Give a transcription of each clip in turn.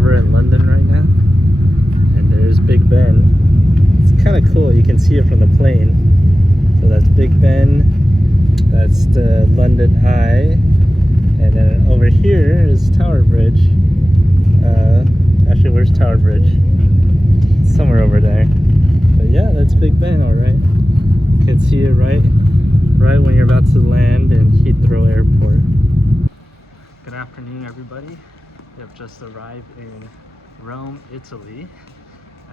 over in London right now, and there's Big Ben. It's kind of cool, you can see it from the plane. So that's Big Ben, that's the London Eye, and then over here is Tower Bridge. Actually, where's Tower Bridge? It's somewhere over there. But yeah, that's Big Ben, alright. You can see it right when you're about to land in Heathrow Airport. Good afternoon, everybody. We have just arrived in Rome, Italy,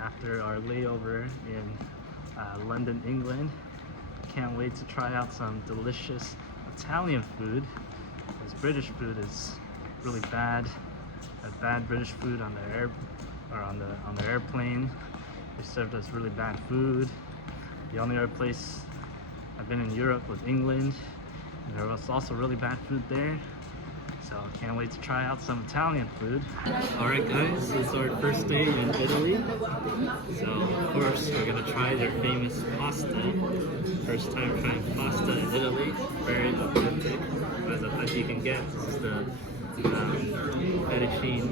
after our layover in London, England. Can't wait to try out some delicious Italian food, because British food is really bad. Had bad British food on the airplane. They served us really bad food. The only other place I've been in Europe was England, and there was also really bad food there. So can't wait to try out some Italian food. Alright guys, this is our first day in Italy. So of course we're gonna try their famous pasta. First time trying pasta in Italy. Very authentic, as you can get. This is the fettuccine.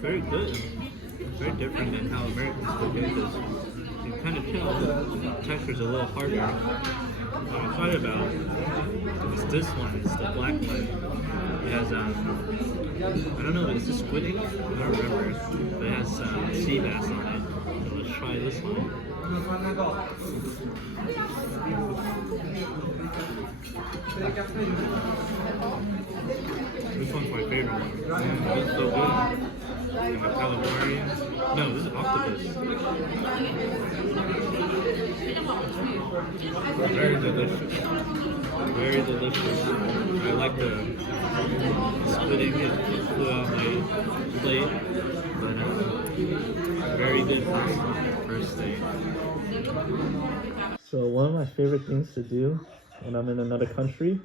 Very good. Very different than how Americans cook it, because you can kind of tell the texture's a little harder. What I'm excited about is this one, it's the black one. It has, I don't know, is this squid ink? I don't remember, but it has sea bass on it. So let's try this one. This one's my favorite one. It's so good. And the calamari. No, this is octopus. Very delicious. Very delicious. I like the splitting it flew out my plate. But very good first day. So one of my favorite things to do when I'm in another country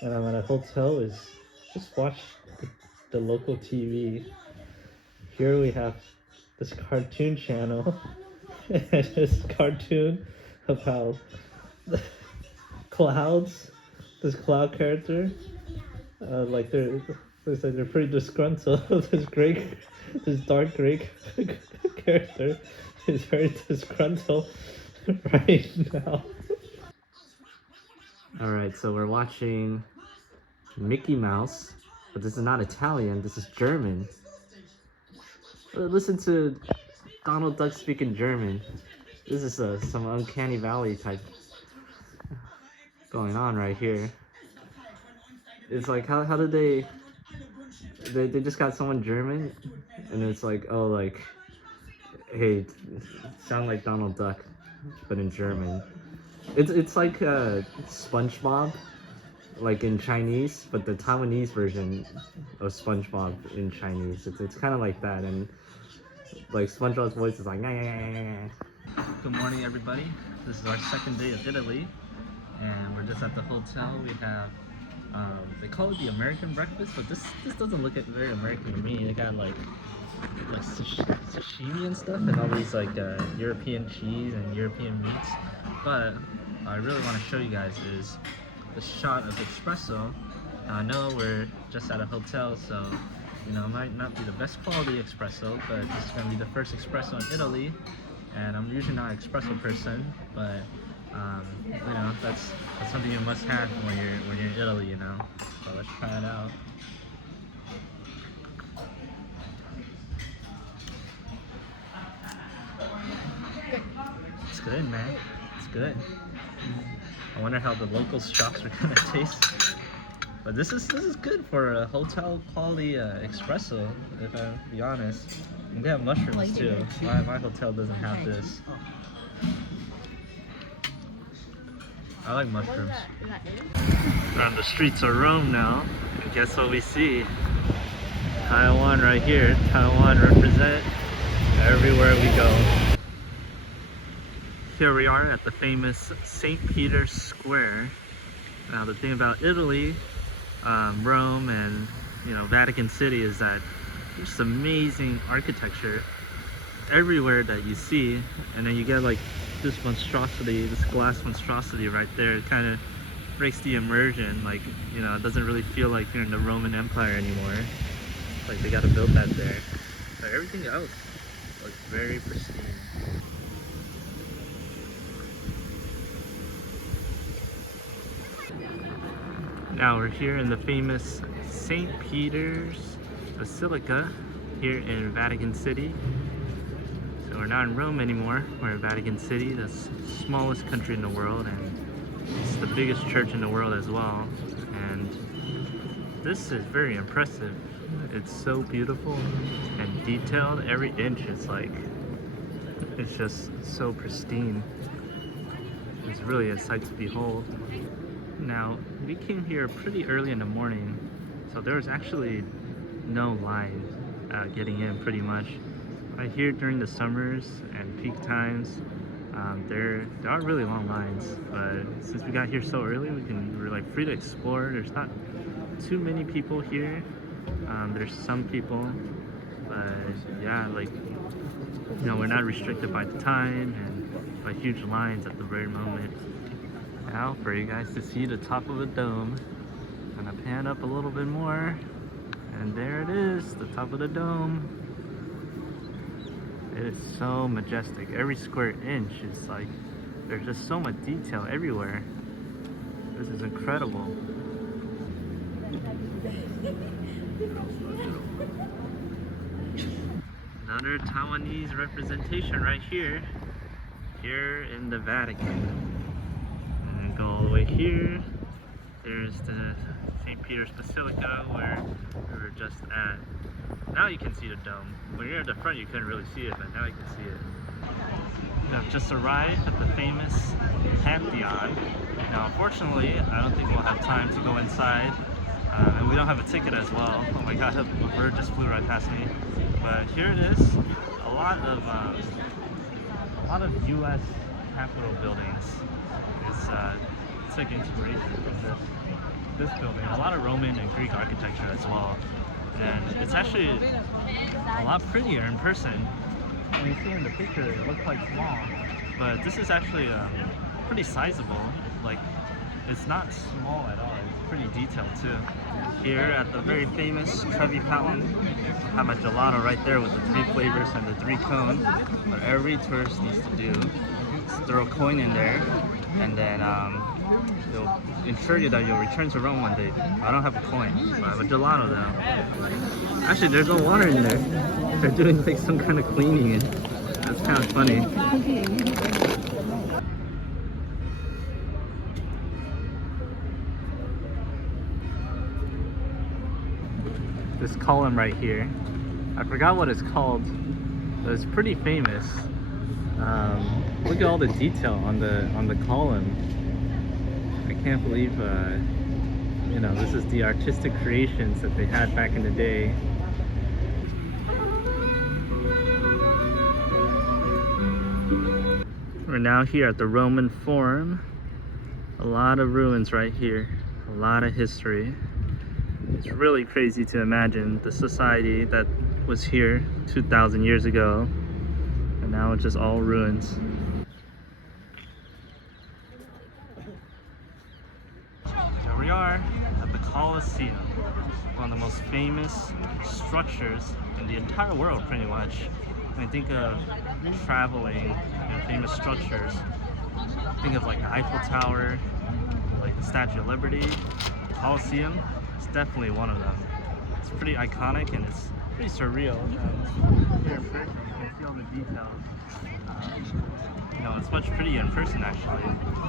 and I'm at a hotel is just watch the local TV. Here we have this cartoon channel, this cartoon about clouds, this cloud character, like they're pretty disgruntled. This dark gray character is very disgruntled right now. Alright, so we're watching Mickey Mouse, but this is not Italian, this is German. Listen to Donald Duck speaking German. This is some uncanny valley type going on right here. It's like, how did they just got someone German, and it's like, oh, like, hey, sound like Donald Duck, but in German. It's like SpongeBob, like in Chinese, but the Taiwanese version of SpongeBob in Chinese. It's kind of like that, and like SpongeBob's voice is like, nah, nah, nah, nah. Good morning, everybody. This is our second day of Italy, and we're just at the hotel. We have they call it the American breakfast, but this doesn't look very American to me. They got like sashimi and stuff, and all these like European cheese and European meats. But what I really want to show you guys is the shot of espresso. I know we're just at a hotel, so you know, it might not be the best quality espresso, but this is going to be the first espresso in Italy, and I'm usually not an espresso person, but you know, that's something you must have when you're in Italy, you know. So let's try it out. It's good, man. It's good. I wonder how the local shops are gonna taste. But this is good for a hotel quality espresso, if I'm be honest. And they have mushrooms too. My hotel doesn't have this. I like mushrooms. We're on the streets of Rome now. And guess what we see? Taiwan right here. Taiwan represent everywhere we go. Here we are at the famous St. Peter's Square. Now the thing about Italy, Rome, and you know, Vatican City is that there's some amazing architecture everywhere that you see, and then you get like this monstrosity, this glass monstrosity right there. It kind of breaks the immersion. Like, you know, it doesn't really feel like you're in the Roman Empire anymore. Like, they got to build that there. But everything else looks very pristine. Now we're here in the famous St. Peter's Basilica here in Vatican City. So we're not in Rome anymore, we're in Vatican City, the smallest country in the world, and it's the biggest church in the world as well. And this is very impressive. It's so beautiful and detailed. Every inch is like, it's just so pristine. It's really a sight to behold. Now, we came here pretty early in the morning, so there was actually no line getting in pretty much. Right here during the summers and peak times, there are really long lines, but since we got here so early, we're like free to explore. There's not too many people here. There's some people, but yeah, like, you know, we're not restricted by the time and by huge lines at the very moment. Now for you guys to see the top of the dome. I'm gonna pan up a little bit more, and there it is, the top of the dome. It is so majestic. Every square inch is like, there's just so much detail everywhere. This is incredible. Another Taiwanese representation right here in the Vatican. And go all the way here. There's the St. Peter's Basilica where we were just at. Now you can see the dome. When you're at the front you couldn't really see it, but now you can see it. We have just arrived at the famous Pantheon. Now unfortunately, I don't think we'll have time to go inside. And we don't have a ticket as well. Oh my god, a bird just flew right past me. But here it is. A lot of US Capitol buildings. It's like inspiration from this building. A lot of Roman and Greek architecture as well. And it's actually a lot prettier in person. When you see in the picture, it looks like small, but this is actually pretty sizable. Like, it's not small at all. It's pretty detailed too. Here at the very famous Trevi Fountain, I have my gelato right there with the 3 flavors and the 3 cones. What every tourist needs to do is throw a coin in there, and then they'll ensure you that you'll return to Rome one day. I don't have a coin, but I have a gelato now. Actually, there's no water in there. They're doing like some kind of cleaning. That's kind of funny. This column right here, I forgot what it's called, but it's pretty famous. Look at all the detail on the column. I can't believe, you know, this is the artistic creations that they had back in the day. We're now here at the Roman Forum. A lot of ruins right here, a lot of history. It's really crazy to imagine the society that was here 2,000 years ago, and now it's just all ruins. Here we are at the Colosseum, one of the most famous structures in the entire world pretty much. When I think of traveling and famous structures, think of like the Eiffel Tower, like the Statue of Liberty. The Colosseum is definitely one of them. It's pretty iconic and it's pretty surreal. Here in person, you can see all the details. You know, it's much prettier in person actually.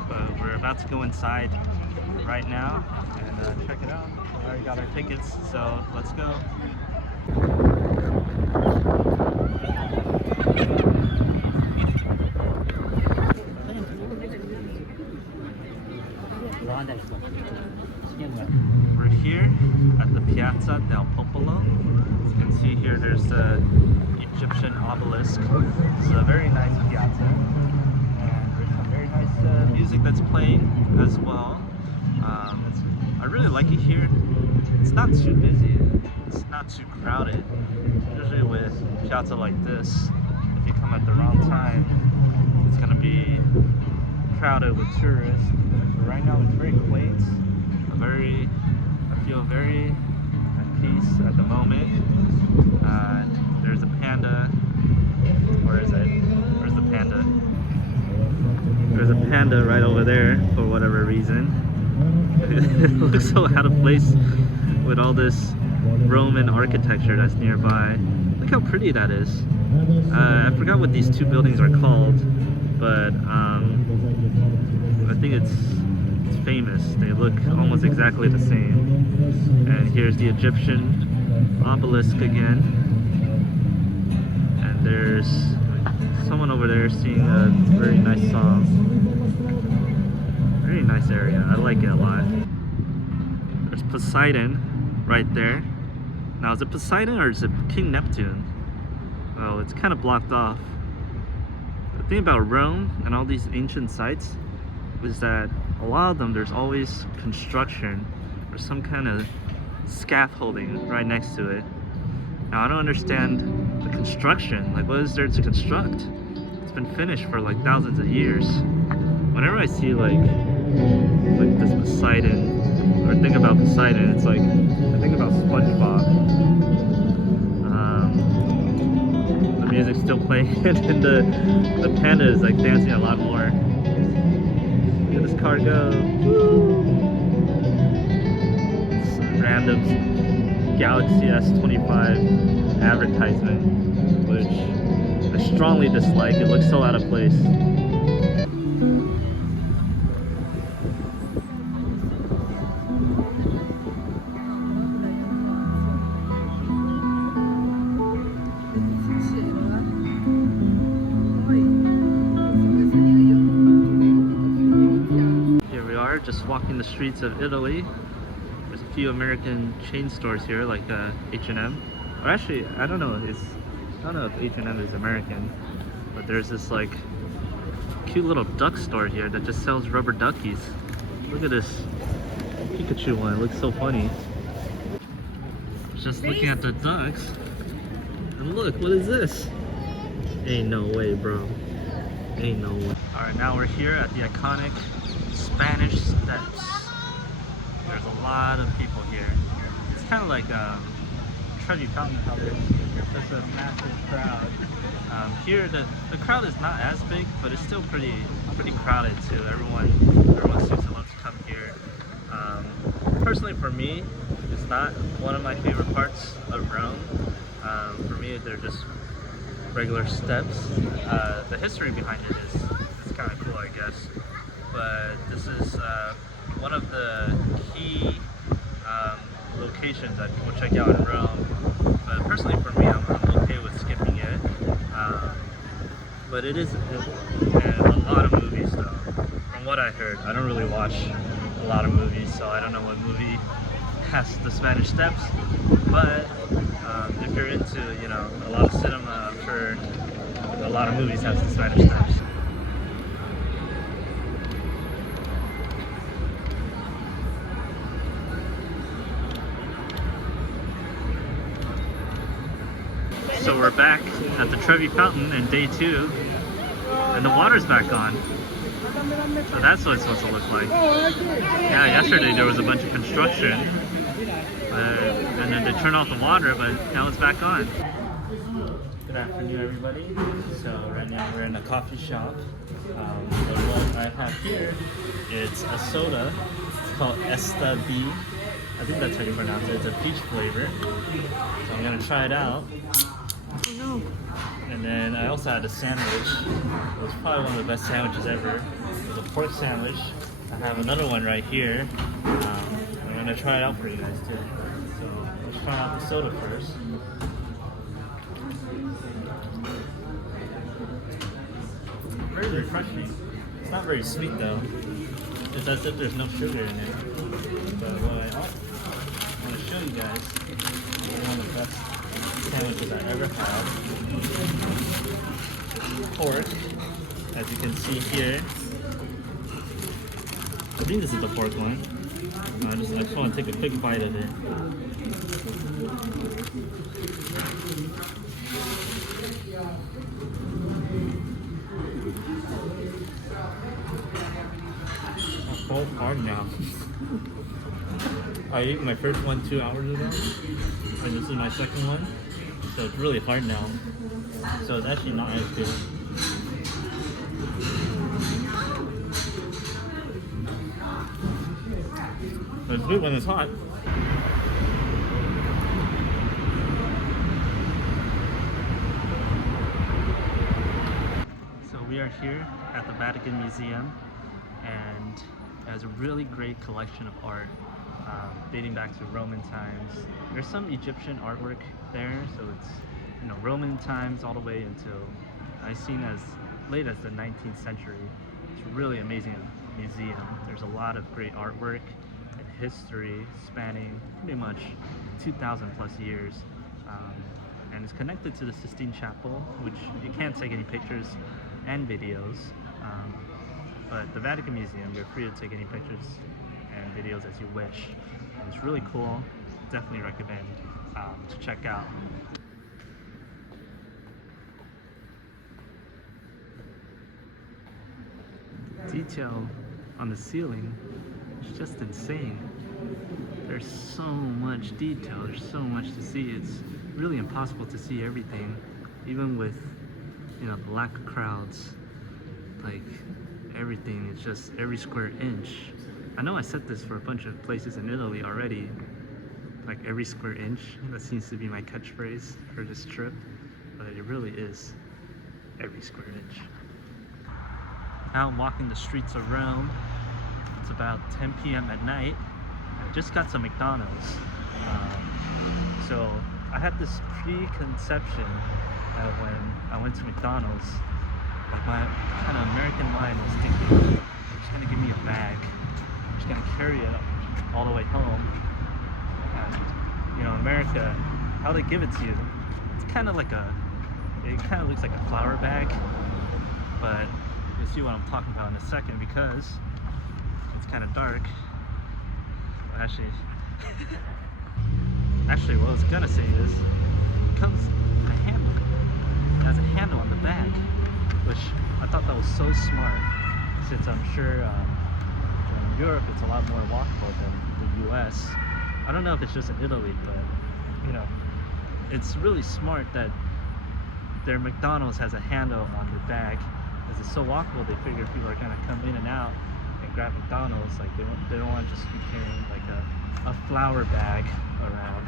But we're about to go inside right now and check it out. We already got our tickets, so let's go. We're here at the Piazza del Popolo. As you can see here, there's the Egyptian obelisk. It's a very nice piazza, and there's some very nice music that's playing as well. I really like it here. It's not too busy. It's not too crowded. Usually with piazza like this, if you come at the wrong time, it's gonna be crowded with tourists. But right now it's very quaint. I feel very at peace at the moment. There's a panda. Where is it? Where's the panda? There's a panda right over there for whatever reason. It looks so out of place with all this Roman architecture that's nearby. Look how pretty that is. I forgot what these two buildings are called, but I think it's famous. They look almost exactly the same. And here's the Egyptian obelisk again. And there's someone over there singing a very nice song. Very nice area. I like it a lot. There's Poseidon right there. Now, is it Poseidon or is it King Neptune? Well, it's kind of blocked off. The thing about Rome and all these ancient sites is that a lot of them, there's always construction or some kind of scaffolding right next to it. Now, I don't understand the construction. Like, what is there to construct? It's been finished for like thousands of years. Whenever I see like this Poseidon, or think about Poseidon, it's like I think about SpongeBob. The music's still playing, and the panda is like dancing a lot more. Look at this car go. Woo! It's a random Galaxy S25 advertisement, which I strongly dislike. It looks so out of place. Here we are, just walking the streets of Italy. There's a few American chain stores here, like H&M. Or actually, I don't know if H&M is American, but there's this like cute little duck store here that just sells rubber duckies. Look at this Pikachu one, it looks so funny. I was just looking at the ducks, and look, what is this? Ain't no way, bro. Ain't no way. Alright, now we're here at the iconic Spanish Steps. There's a lot of people here. It's kind of like Trevi Fountain, how there's a massive crowd. Here the crowd is not as big, but it's still pretty crowded too. Everyone seems to love to come here. Personally, for me, it's not one of my favorite parts of Rome. For me, they're just regular steps. The history behind it is kind of cool, I guess. But this is one of the key locations that people check out in Rome. But personally, for me, I'm okay with skipping it. But it is a lot of movies, though. From what I heard, I don't really watch a lot of movies, so I don't know what movie has the Spanish Steps. But if you're into, a lot of cinema, I'm sure a lot of movies have the Spanish Steps. So we're back at the Trevi Fountain in day 2, and the water's back on. So that's what it's supposed to look like. Yeah, yesterday there was a bunch of construction, and then they turned off the water, but now it's back on. Good afternoon, everybody. So right now we're in a coffee shop. What I have here, it's a soda. It's called Esta B. I think that's how you pronounce it. It's a peach flavor. So I'm gonna try it out. Oh no. And then I also had a sandwich. It was probably one of the best sandwiches ever. It was a pork sandwich. I have another one right here. I'm gonna try it out for you guys too. So let's try out the soda first. Very refreshing. It's not very sweet though. It's as if there's no sugar in it. But what I want to show you guys is one of the best sandwiches I ever had. Pork, as you can see here. I think this is the pork one. I just want to take a quick bite of it. hard now. I ate my first one 2 hours ago, and this is my second one, so it's really hard now. So it's actually not as good. But it's good when it's hot. So we are here at the Vatican Museum, and it has a really great collection of art dating back to Roman times. There's some Egyptian artwork there, so it's Roman times all the way until I've seen as late as the 19th century. It's a really amazing museum. There's a lot of great artwork and history spanning pretty much 2,000 plus years. And it's connected to the Sistine Chapel, which you can't take any pictures and videos. But the Vatican Museum, you're free to take any pictures and videos as you wish. And it's really cool. Definitely recommend to check out. Detail on the ceiling is just insane. There's so much detail, there's so much to see. It's really impossible to see everything, even with the lack of crowds. Like everything is just every square inch. I know I said this for a bunch of places in Italy already, like every square inch. That seems to be my catchphrase for this trip, but it really is every square inch. Now I'm walking the streets of Rome. It's about 10 p.m. at night. I just got some McDonald's. So I had this preconception when I went to McDonald's. Like my kind of American mind was thinking, they're just gonna give me a bag. I'm just gonna carry it all the way home. And in America, how they give it to you, it's kind of like it kind of looks like a flour bag, but you'll see what I'm talking about in a second because it's kind of dark. Well, actually, what I was gonna say is, it comes with a handle. It has a handle on the bag, which I thought that was so smart, since I'm sure in Europe it's a lot more walkable than the US. I don't know if it's just in Italy, but it's really smart that their McDonald's has a handle on the bag, because it's so walkable. They figure people are gonna come in and out and grab McDonald's. Like they don't want to just be carrying like a flour bag around.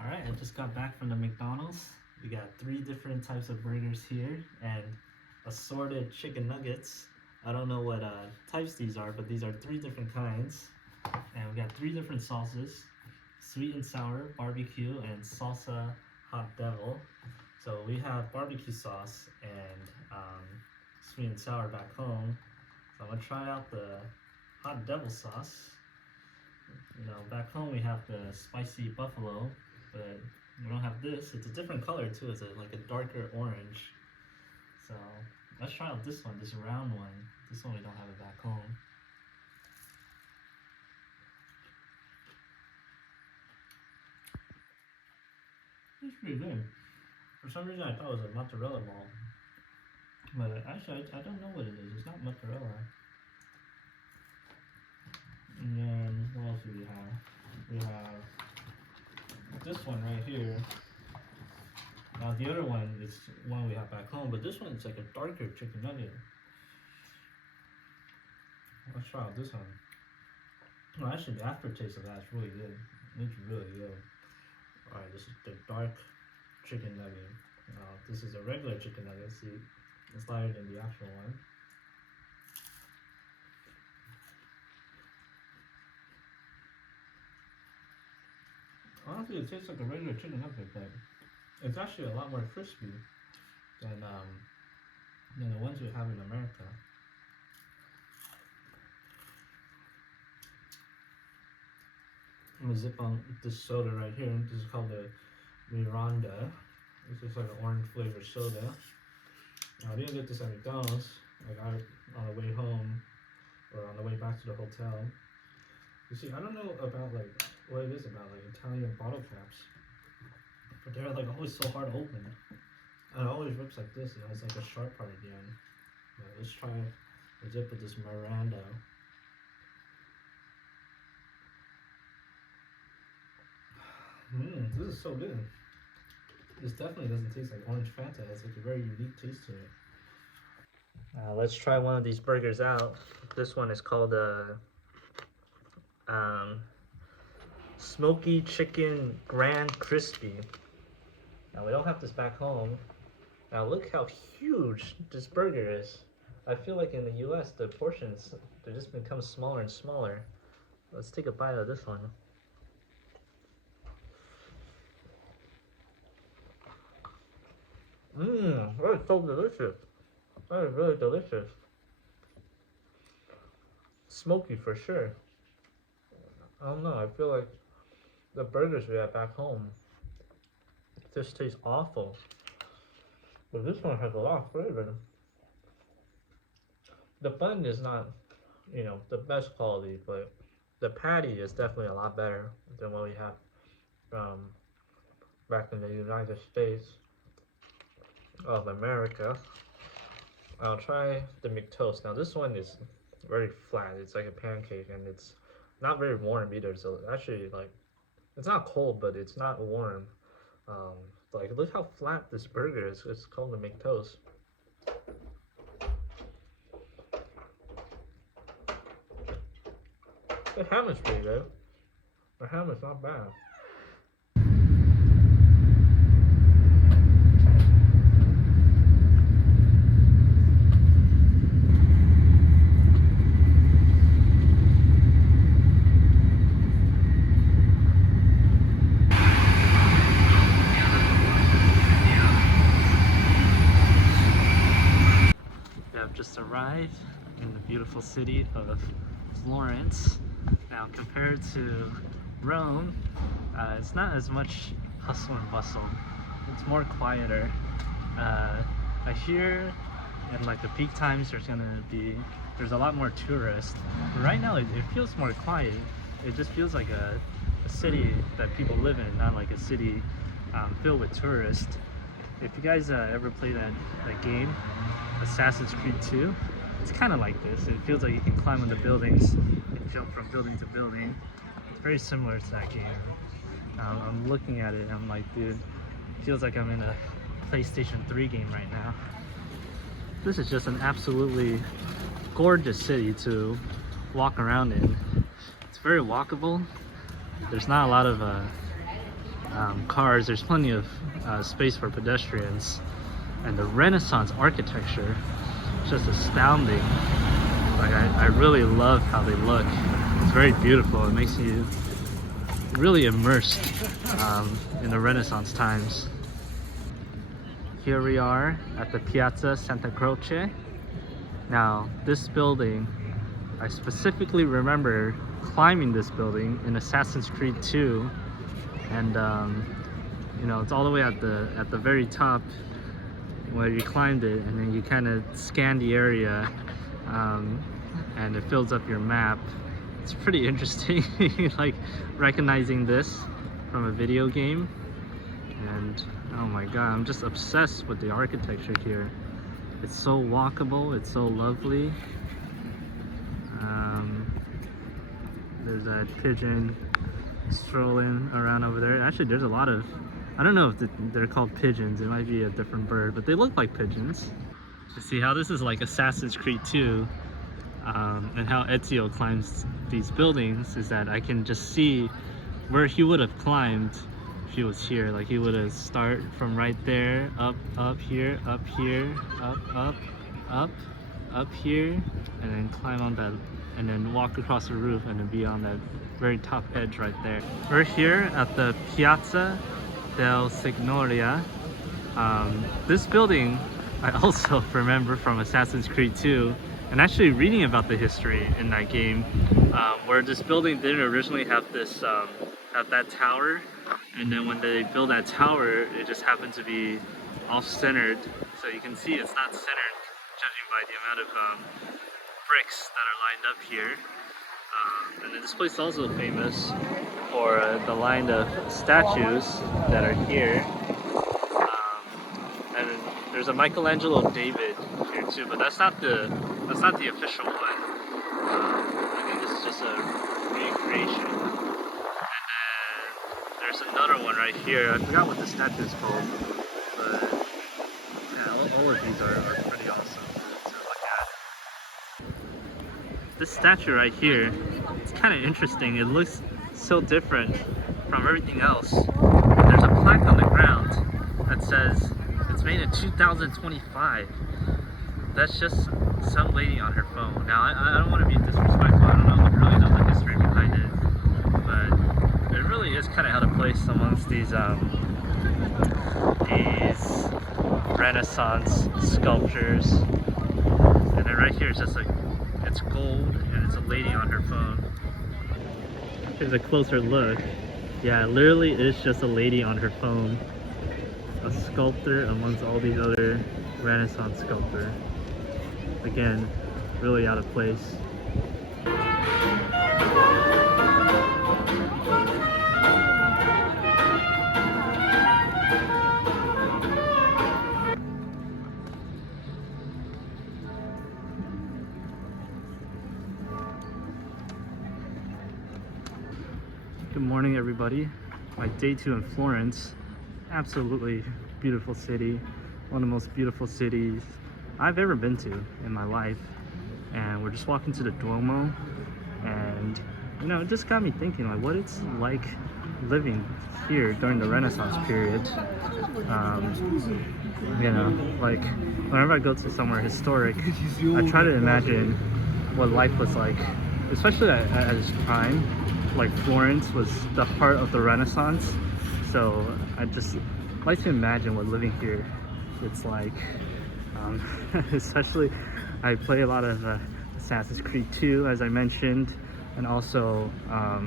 All right, I just got back from the McDonald's. We got 3 different types of burgers here and assorted chicken nuggets. I don't know what types these are, but these are 3 different kinds. And we got 3 different sauces: sweet and sour, barbecue, and salsa hot devil. So we have barbecue sauce and sweet and sour back home. So I'm gonna try out the hot devil sauce. Back home we have the spicy buffalo, but we don't have this. It's a different color too. It's like a darker orange. So let's try out this one, this round one. This one we don't have it back home. It's pretty good. For some reason I thought it was a mozzarella ball, but actually I don't know what it is. It's not mozzarella. And then what else do we have? We have this one right here. Now the other one is one we have back home, but this one's like a darker chicken nugget. Let's try out this one. Well, actually the aftertaste of that is really good. It's really good. Alright, this is the dark chicken nugget. This is a regular chicken nugget. See, it's lighter than the actual one. Honestly, it tastes like a regular chicken nugget, but it's actually a lot more crispy than the ones we have in America. I'm gonna zip on this soda right here. This is called the Miranda. This is like an orange flavored soda. Now, I didn't get this at McDonald's. I got it on the way home or on the way back to the hotel. You see, I don't know about like what it is about like Italian bottle caps, but they're like always so hard to open. And it always rips like this. It's like a sharp part at the end. Let's try a zip with this Miranda. This is so good. This definitely doesn't taste like orange Fanta. It has like a very unique taste to it. Let's try one of these burgers out. This one is called um, Smoky Chicken Grand Crispy. Now we don't have this back home. Now look how huge this burger is. I feel like in the US the portions, they just become smaller and smaller. Let's take a bite of this one. That is so delicious. That is really delicious. Smoky for sure. I don't know, I feel like the burgers we have back home just taste awful. But this one has a lot of flavor. The bun is not, the best quality, but the patty is definitely a lot better than what we have back in the United States of America. I'll try the McToast. Now this one is very flat. It's like a pancake, and it's not very warm either. So actually, like, it's not cold, but it's not warm. Like, look how flat this burger is. It's called the McToast. The ham is pretty good. The ham is not bad. We have just arrived in the beautiful city of Florence. Now, compared to Rome, it's not as much hustle and bustle. It's more quieter. I hear in like the peak times there's a lot more tourists. But right now it feels more quiet. It just feels like a city that people live in, not like a city filled with tourists. If you guys ever play that game, Assassin's Creed 2, it's kind of like this. It feels like you can climb on the buildings and jump from building to building. It's very similar to that game. I'm looking at it and I'm like, dude, it feels like I'm in a PlayStation 3 game right now. This is just an absolutely gorgeous city to walk around in. It's very walkable. There's not a lot of cars. There's plenty of space for pedestrians. And the Renaissance architecture is just astounding. Like, I really love how they look. It's very beautiful. It makes you really immersed in the Renaissance times. Here we are at the Piazza Santa Croce. Now, this building, I specifically remember climbing this building in Assassin's Creed 2, and it's all the way at the very top where you climbed it, and then you kind of scan the area, and it fills up your map. It's pretty interesting, like recognizing this from a video game. And oh my god, I'm just obsessed with the architecture here. It's so walkable, it's so lovely. There's a pigeon strolling around over there. Actually, there's a lot of, I don't know if they're called pigeons, it might be a different bird, but they look like pigeons. You see how this is like Assassin's Creed 2, and how Ezio climbs these buildings is that I can just see where he would have climbed if he was here. Like, he would have start from right there, up here, up, up here, and then climb on that, and then walk across the roof and then be on that very top edge right there. We're here at the Piazza del Signoria. This building I also remember from Assassin's Creed 2, and actually reading about the history in that game, where this building didn't originally have this have that tower, and then when they built that tower, it just happened to be off-centered, so you can see it's not centered judging by the amount of bricks that are lined up here. And then this place is also famous for the line of statues that are here. And there's a Michelangelo David here too, but that's not the official one. I think this is just a recreation. And then there's another another one right here. I forgot what the statue is called, but yeah, all of these are pretty awesome to look at. This statue right here, it's kind of interesting. It looks so different from everything else. There's a plaque on the ground that says it's made in 2025. That's just some lady on her phone. Now, I don't want to be disrespectful. I don't really know the history behind it, but it really is kind of out of place amongst these Renaissance sculptures. And then right here is just like, it's gold and it's a lady on her phone. Here's a closer look. Yeah, it literally is just a lady on her phone. A sculptor amongst all these other Renaissance sculptors. Again, really out of place. Good morning, everybody. My day 2 in Florence. Absolutely beautiful city. One of the most beautiful cities I've ever been to in my life. And we're just walking to the Duomo, and you know, it just got me thinking like what it's like living here during the Renaissance period. You know, like whenever I go to somewhere historic, I try to imagine what life was like, especially at its prime. Like Florence was the heart of the Renaissance, so I just like to imagine what living here it's like. Especially, I play a lot of Assassin's Creed 2, as I mentioned, and also I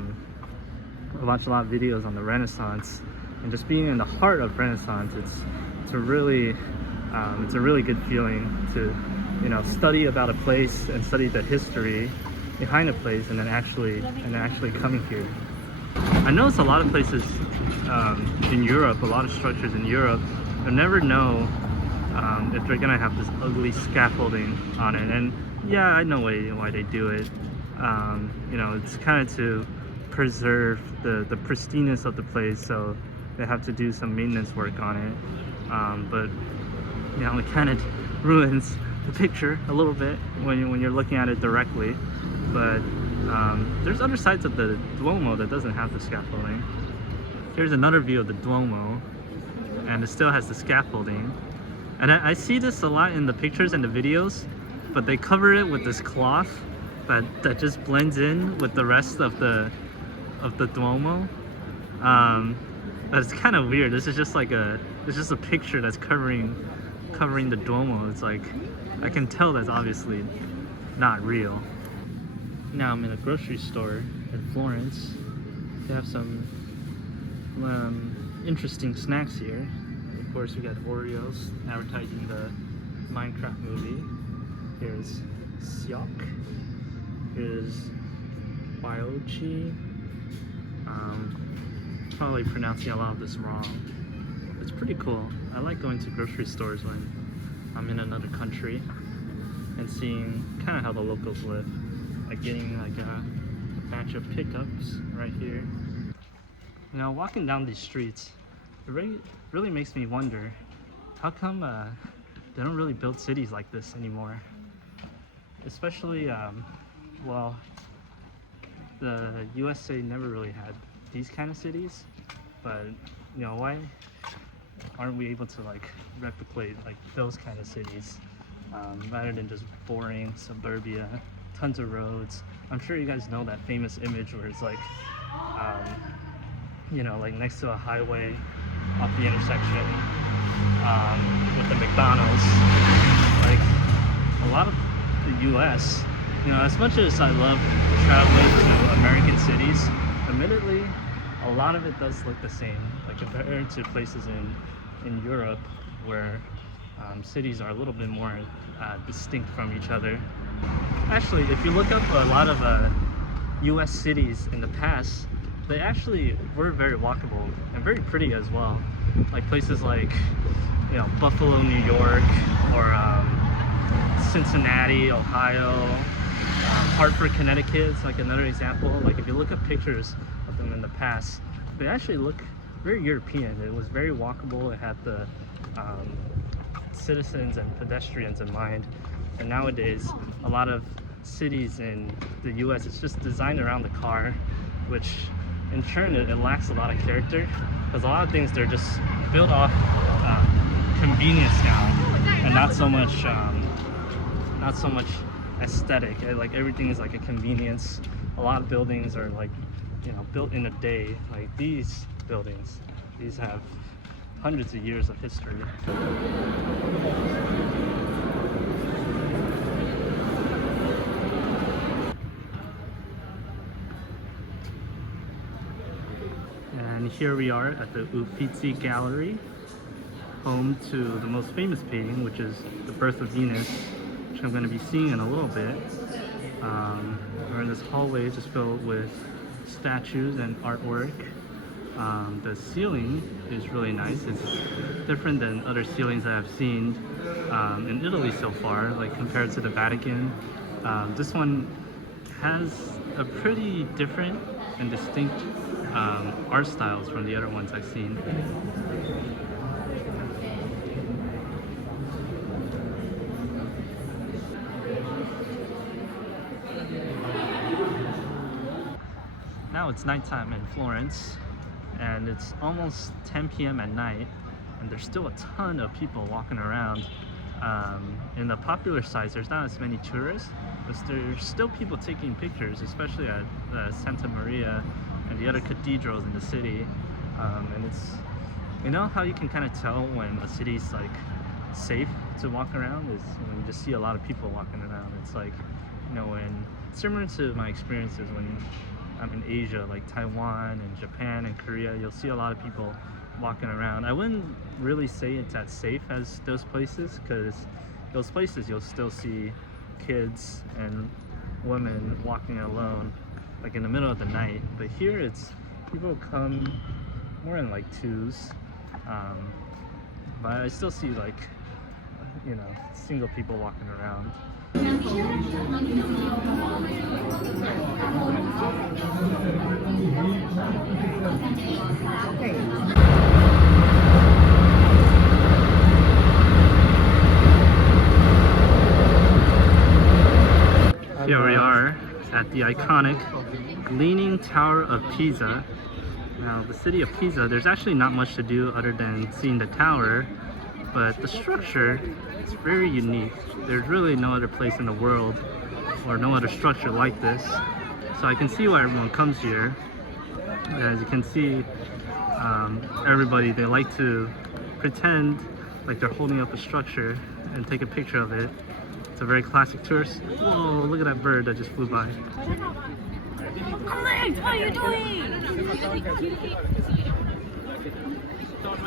watch a lot of videos on the Renaissance, and just being in the heart of Renaissance, it's a really good feeling to, you know, study about a place and study the history behind a place, and then actually coming here. I noticed a lot of places in Europe, a lot of structures in Europe, I never know if they're gonna have this ugly scaffolding on it. And yeah, I know why they do it. You know, it's kind of to preserve the pristineness of the place, so they have to do some maintenance work on it. But you know, it kind of ruins the picture a little bit when you're looking at it directly. But there's other sides of the Duomo that doesn't have the scaffolding. Here's another view of the Duomo, and it still has the scaffolding. And I see this a lot in the pictures and the videos, but they cover it with this cloth that just blends in with the rest of the Duomo. But it's kind of weird. This is just like it's just a picture that's covering the Duomo. It's like, I can tell that's obviously not real. Now I'm in a grocery store in Florence. They have some interesting snacks here. Of course, we got Oreos advertising the Minecraft movie. Here's Siok. Here's Biochi. Probably pronouncing a lot of this wrong. It's pretty cool. I like going to grocery stores when I'm in another country and seeing kind of how the locals live. Like getting like a batch of pickups right here. You know, walking down these streets, it really makes me wonder, how come they don't really build cities like this anymore? Especially, well, the USA never really had these kind of cities, but you know, why aren't we able to like replicate like those kind of cities rather than just boring suburbia, tons of roads? I'm sure you guys know that famous image where it's like, you know, like next to a highway off the intersection with the McDonald's. Like a lot of the US, you know, as much as I love traveling to American cities, admittedly, a lot of it does look the same. Like compared to places in Europe where cities are a little bit more distinct from each other. Actually, if you look up a lot of US cities in the past, they actually were very walkable and very pretty as well. Like places like, you know, Buffalo, New York, or Cincinnati, Ohio, Hartford, Connecticut. It's like another example. Like if you look up pictures of them in the past, they actually look very European. It was very walkable. It had the citizens and pedestrians in mind. And nowadays, a lot of cities in the US, it's just designed around the car, which in turn it lacks a lot of character, because a lot of things, they're just built off convenience now, and not so much aesthetic. Like everything is like a convenience. A lot of buildings are like, you know, built in a day. Like these buildings, these have hundreds of years of history. And here we are at the Uffizi Gallery, home to the most famous painting, which is The Birth of Venus, which I'm going to be seeing in a little bit. We're in this hallway just filled with statues and artwork. The ceiling is really nice. It's different than other ceilings I've seen in Italy so far, like compared to the Vatican. This one has a pretty different and distinct art styles from the other ones I've seen. Now it's nighttime in Florence, and it's almost 10 p.m. at night, and there's still a ton of people walking around. In the popular sites, there's not as many tourists, but there's still people taking pictures, especially at Santa Maria and the other cathedrals in the city. And it's, you know how you can kind of tell when a city's like safe to walk around is when you just see a lot of people walking around. It's like, you know, when similar to my experiences when I'm in Asia, like Taiwan and Japan and Korea, you'll see a lot of people walking around. I wouldn't really say it's as safe as those places, because those places you'll still see kids and women walking alone, like in the middle of the night. But here it's people come more in like twos, but I still see like, you know, single people walking around. Here we are at the iconic Leaning Tower of Pisa. Now, the city of Pisa, there's actually not much to do other than seeing the tower, but the structure is very unique. There's really no other place in the world or no other structure like this. So I can see why everyone comes here. As you can see, everybody, they like to pretend like they're holding up a structure and take a picture of it. It's a very classic tourist. Whoa, look at that bird that just flew by. Alex, what are you doing? Stop.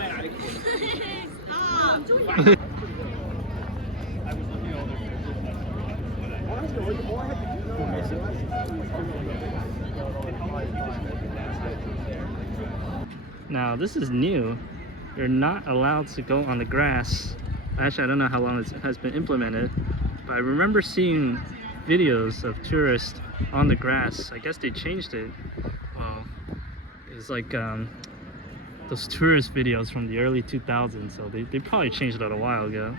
Now, this is new. You're not allowed to go on the grass. Actually, I don't know how long it has been implemented, but I remember seeing videos of tourists on the grass. I guess they changed it. Well, it's like those tourist videos from the early 2000s, so they probably changed it a while ago.